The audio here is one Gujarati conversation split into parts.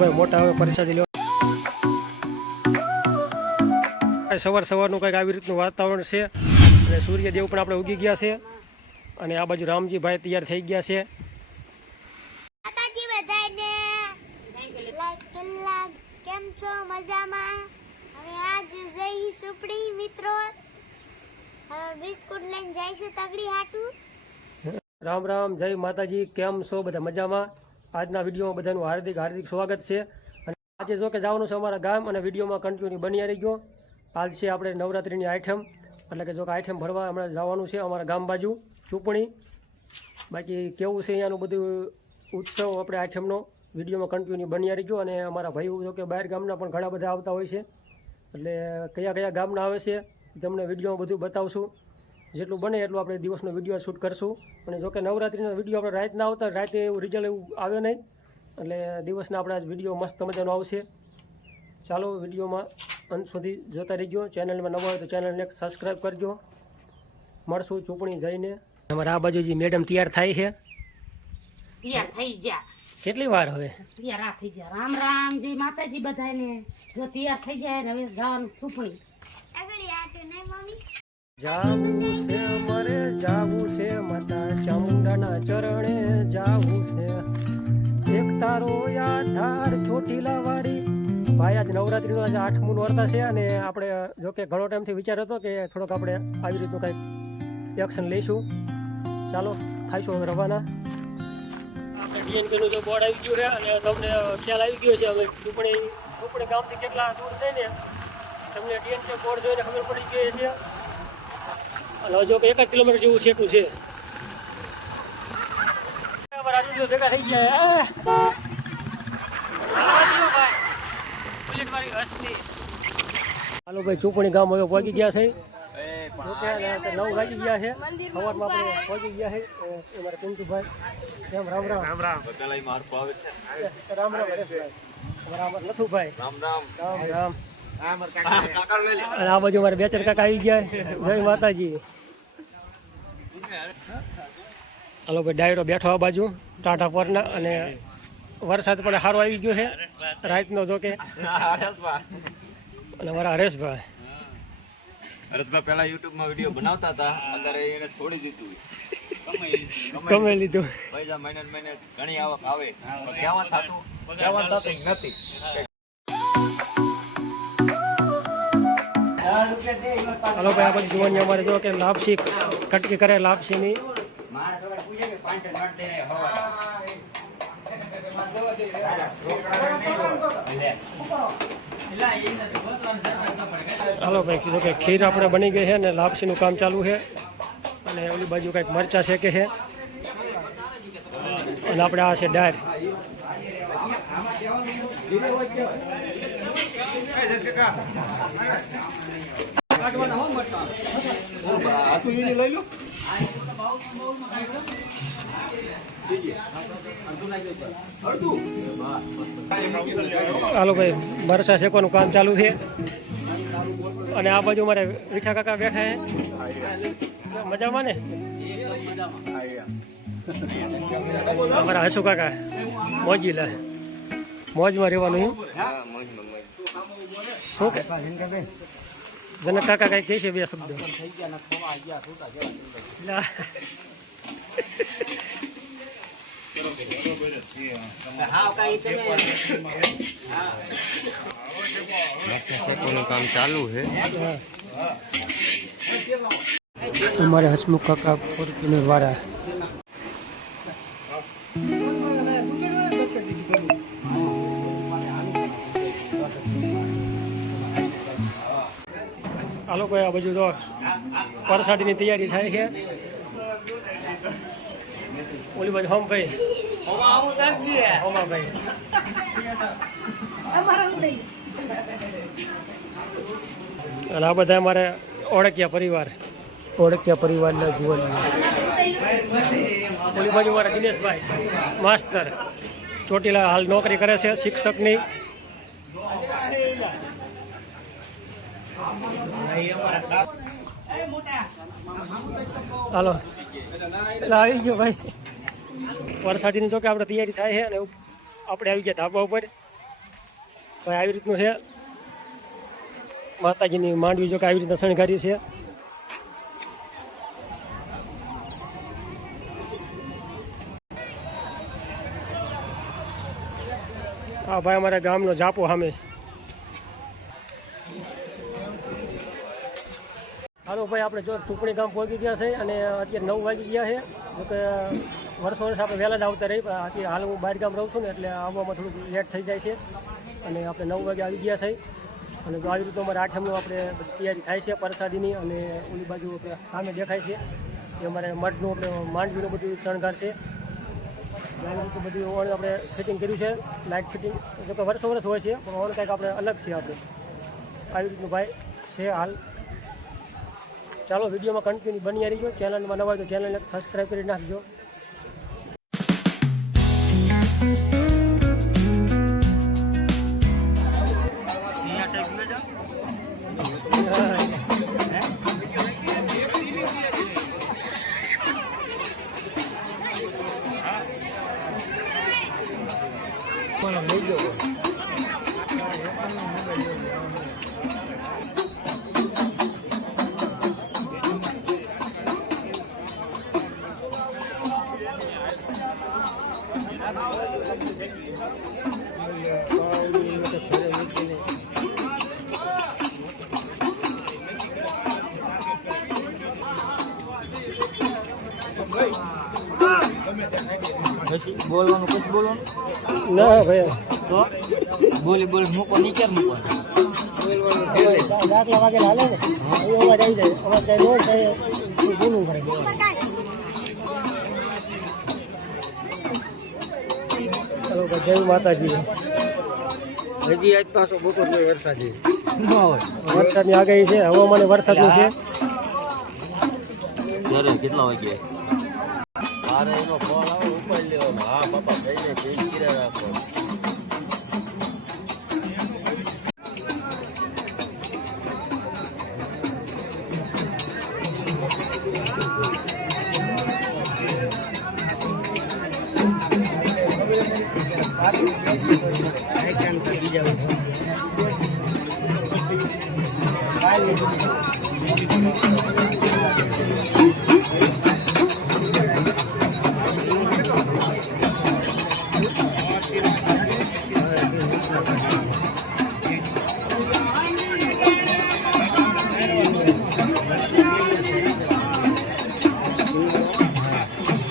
ભાઈ મોટા હવે પરસાદી લેવા સવાર સવારનું કંઈક આવી રીતનું વાતાવરણ છે. અને સૂર્યદેવ પણ આપણે ઉગી ગયા છે. અને આ બાજુ રામજીભાઈ તૈયાર થઈ ગયા છે. કેમ છો મજામાં? હવે આજ જઈ સુપડી મિત્રો. હવે બિસ્કુટ લઈને જઈશું તગડી હાટું. રામ રામ જય માતાજી કેમ છો બધા મજામાં? આજના વિડીયોમાં બધાનું હાર્દિક હાર્દિક સ્વાગત છે. અને આજે જો કે જવાનું છે અમારા ગામ અને વિડીયોમાં કન્ટિન્યુ બની રહી ગયો. આજ છે આપણે નવરાત્રિની આઈટમ. એટલે કે જો કે આઈટમ ભરવા હમણાં જવાનું છે અમારા ગામ બાજુ, ચૂંટણી. બાકી કેવું છે અહીંયાનું બધું ઉત્સવ આપણે આઈટમનો? વિડીયોમાં કન્ટિન્યુ બની રહી ગયો અને અમારા ભાઈઓ જો કે બહાર ગામના પણ ઘણા બધા આવતા હોય છે. એટલે કયા કયા ગામના આવે છે તમને વિડીયોમાં બધું બતાવશું. જેટલું બને એટલું આપણે દિવસનો વીડિયો શૂટ કરશું. અને જો કે નવરાત્રિનો વીડિયો આપણે રાતના આવતા રાતે એવું રિઝલ્ટ એવું આવે નહીં. એટલે દિવસના આપણે આજ વીડિયો મસ્ત મજાનો આવશે. ચાલો વિડીયોમાં અંત સુધી જોતા રહીજો. ચેનલમાં નવા હોય તો ચેનલને સબસ્ક્રાઈબ કરજો. મળશું ચૂંટણી જઈને. અમારા આ બાજુ જે મેડમ તૈયાર થાય છે. તૈયાર થઈ ગયા. કેટલી વાર હવે? તૈયાર થઈ જા રામ રામ જય માતાજી બધાને જો તૈયાર થઈ જાય હવે જવાનું સુપણી તગડી હાટું નહીં મમ્મી. જાવું છે મારે, જાવું છે માતા ચામુંડાના ચરણે, જાવું છે. એક તારો યાધાર ચોટીલા વાળી ભાઈ, આજ નવરાત્રીનું આજે આઠમું નોરતા છે અને આપણે જોકે ઘણો ટાઈમથી વિચાર હતો કે થોડોક આપણે આવી રીતનું કંઈક એક્શન લઈશું. ચાલો થાઈશું હવે રવાના. આપણે ડીએનકેનું જો બોર્ડ આવી ગયું છે અને તમને ખ્યાલ આવી ગયો છે હવે ચૂંટણી ચૂંટણી ગામથી કેટલા દૂર છે ને? તમને ડીએનકે બોર્ડ જોઈને ખબર પડી ગઈ છે અને કે એક જ કિલોમીટર જેવું સેટું છે. ભેગા થઈ ગયા હાલો ભાઈ ચૂંટણી ગામ હવે પહોંચી ગયા છે. નવ વાગી ગયા છે. સવારમાં આપણે પહોંચી ગયા છે. એ મારા પિન્ટુભાઈ. એમ રામ રામ. રામ રામ. રામ રામ રામ રામ. રામ રામ રામ. રામ રામ. અને આ બાજુ મારા બેચર કાકા આવી ગયા. જય માતાજી. હલો ભાઈ ડાયરો બેઠો આ બાજુ ટાટા પરના અને વરસાદ પણ સારો આવી ગયો છે. રાતનો જો કે. અને મારા હરેશભાઈ. હરેશભાઈ પેલા યુટ્યુબમાં વીડિયો બનાવતા હતા અત્યારે એને છોડી દીધું. ગમે લીધું. પૈસા મહિને મહિને ઘણી આવક આવે. પણ થતું? કહેવા થતું નથી. હાલો ભાઈ, આ બધું જોવાની અમારે જો કે લાપસી કટકી કરે લાપસીની. હાલો ભાઈ જો કે ખીર આપણે બની ગઈ છે ને લાપસીનું કામ ચાલુ છે. અને ઓલી બાજુ કંઈક મરચા કે છે. અને આપણે આ છે ડાયર. હાલો ભાઈ ભરસા શેકવાનું કામ ચાલુ છે. અને આ બાજુ મારે વિઠા કાકા બેઠા છે. મજામાં ને? અમારા હસુ કાકા મોજીલા. મોજમાં રહેવાનું? શું કે જનક કાકા કઈ કહે છે બે શબ્દ. કામ ચાલુ છે. અમારે હસમુખ કાકા ફોર્ચ્યુનર વાળા આ લોકો આ બાજુ તો પ્રસાદીની તૈયારી થાય છે. ઓલી બાજુ હમ ભાઈ હોમાભાઈ. અને આ બધા અમારે ઓળખ્યા પરિવાર. ઓળખ્યા પરિવારના જીવન ઓલી બાજુ મારા દિનેશભાઈ માસ્તર. ચોટીલા હાલ નોકરી કરે છે શિક્ષકની. હાલો. આવી ગયો ભાઈ. વરસાદીની જો કે આપણે તૈયારી થાય છે અને આપણે આવી ગયા ધાબા ઉપર. ભાઈ આવી રીતનું છે. માતાજીની માંડવી જો કે આવી રીતના શણગારી છે. હા ભાઈ અમારા ગામનો જાપો સામે. હાલો ભાઈ આપણે જો ચૂંટણી ગામ પહોંચી ગયા છે અને અત્યારે નવ વાગી ગયા છે. જો કે વર્ષો વર્ષ આપણે વહેલા જ આવતા રહી અત્યારે હાલ હું બહાર ગામ રહું છું ને એટલે આવવામાં થોડુંક લેટ થઈ જાય છે. અને આપણે નવ વાગે આવી ગયા છે. અને આવી રીતે અમારે આઠમનું આપણે તૈયારી થાય છે પ્રસાદીની અને ઓલી બાજુ આપણે સામે દેખાય છે. એ અમારે મઠનું આપણે માંડવીનું બધું શણગાર છે. આવી બધું ઓણ આપણે ફિટિંગ કર્યું છે લાઇટ ફિટિંગ જો કે વર્ષો વર્ષ હોય છે, પણ ઓણ કંઈક આપણે અલગ છે આપણે. આવી રીતનું ભાઈ છે હાલ. ચાલો વિડીયોમાં કન્ટિન્યુ બની રહીજો ચેનલમાં નવા તો ચેનલને સબસ્ક્રાઈબ કરી નાખજો. બોલવાનું કશું બોલવાનું? ના ભાઈ. તો? બોલી બોલ મૂકો નહીં મૂકો. દાખલા વાગે હાલે ને? એ અવાજ આવી જાય. અવાજ કઈ ન થાય કરે જય માતાજી. હજી આજ પાછો બપોર વરસાદ ન હોય. વરસાદની આગાહી છે હવામાન વરસાદનું છે. ત્યારે કેટલા વાગે મારે એનો ફોન આવે ઉપાડી લેવાનો. હા બાપા થઈને જઈ રાખો. અરે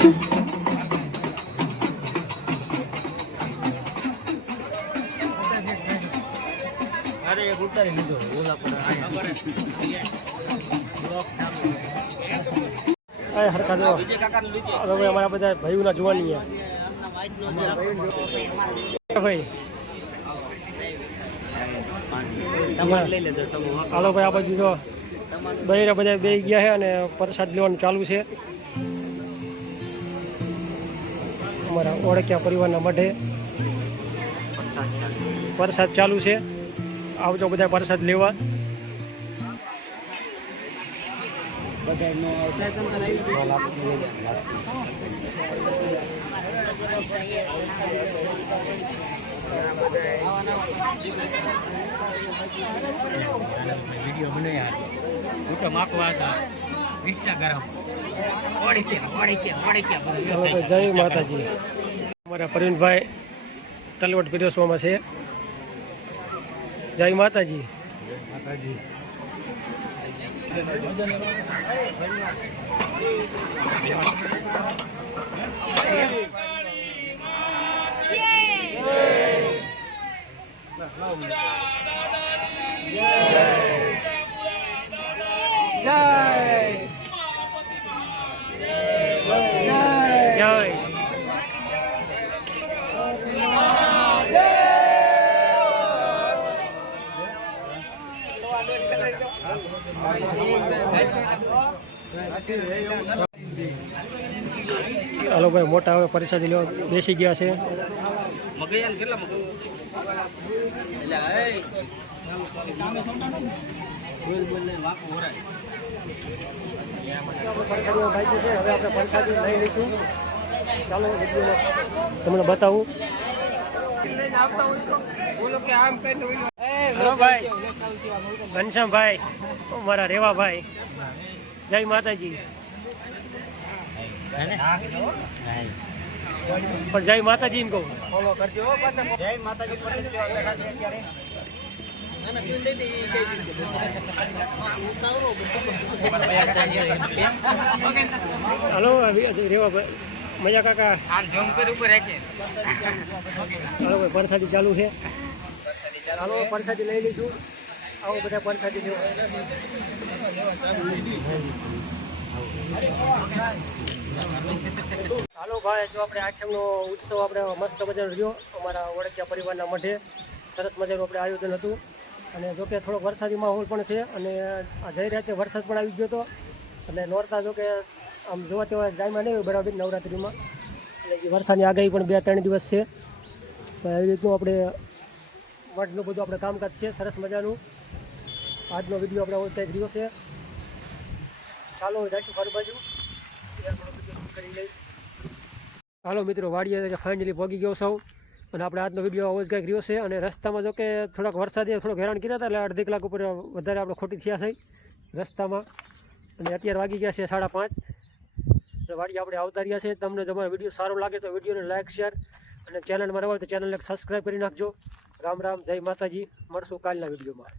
એક ઉતારી લીધો ઓલા પર આ હરખા જો. હવે અમારા બધા ભાઈઓના જોવાની ભાઈ. લઈ લેજો તમે હાલો ભાઈ આ બાજુ જો બહેરા બધા બે ગયા છે અને પ્રસાદ લેવાનું ચાલુ છે. અમારા ઓળખ્યા પરિવારના મઢે પ્રસાદ ચાલુ છે. આવજો બધા પ્રસાદ લેવા. ચાલો તો જય માતાજી. અમારા પ્રવીણભાઈ તલવટ પીરસવામાં છે. જય માતાજી. જય હાલો ભાઈ મોટા હવે પરિષદ લેવા બેસી ગયા છે. તમને બતાવું. ઘનશ્યામભાઈ મારા રેવાભાઈ. જય માતાજી. પણ જય માતાજી એમ કહું. હલો રેવા મજા કાકા? હાલો ભાઈ પરસાદી ચાલુ છે. હાલો પરસાદી લઈ લઈશું. આવો બધા પરસાદી લેવો. હાલો ભાઈ, જો આપણે આઠમનો ઉત્સવ આપણે મસ્ત મજાનો રહ્યો અમારા ઓળખ્યા પરિવારના મઢે. સરસ મજાનું આપણે આયોજન હતું. અને જોકે થોડોક વરસાદી માહોલ પણ છે અને આ જઈ રાતે વરસાદ પણ આવી ગયો હતો. એટલે નોરતા જોકે આમ જોવા તેવા ટાઈમમાં નહીં હોય બરાબર નવરાત્રિમાં. એટલે વરસાદની આગાહી પણ બે ત્રણ દિવસ છે. એવી રીતનું આપણે મઠનું બધું આપણે કામકાજ છે, સરસ મજાનું. આજનો વીડિયો આપણે કંઈક રહ્યો છે. ચાલો, જઈશું ફરી બાજુ. કરી હાલો મિત્રો, વાડીએ ફાઇનલી પહોંચી ગયો સૌ અને આપણે આજનો વીડિયો આવો જ કંઈક રહ્યો છે. અને રસ્તામાં જો કે થોડાક વરસાદે થોડોક હેરાન કર્યા હતા, એટલે અડધી કલાક ઉપર વધારે આપણે ખોટી થયા છે રસ્તામાં. અને અત્યારે વાગી ગયા છે સાડા પાંચ. વાડી આપણે આવતા રહ્યા છે. તમને તમારો વીડિયો સારો લાગે તો વિડીયોને લાઇક શેર અને ચેનલમાં રહો તો ચેનલને સબસ્ક્રાઈબ કરી નાખજો. રામ રામ, જય માતાજી. મળશું કાલના વિડીયોમાં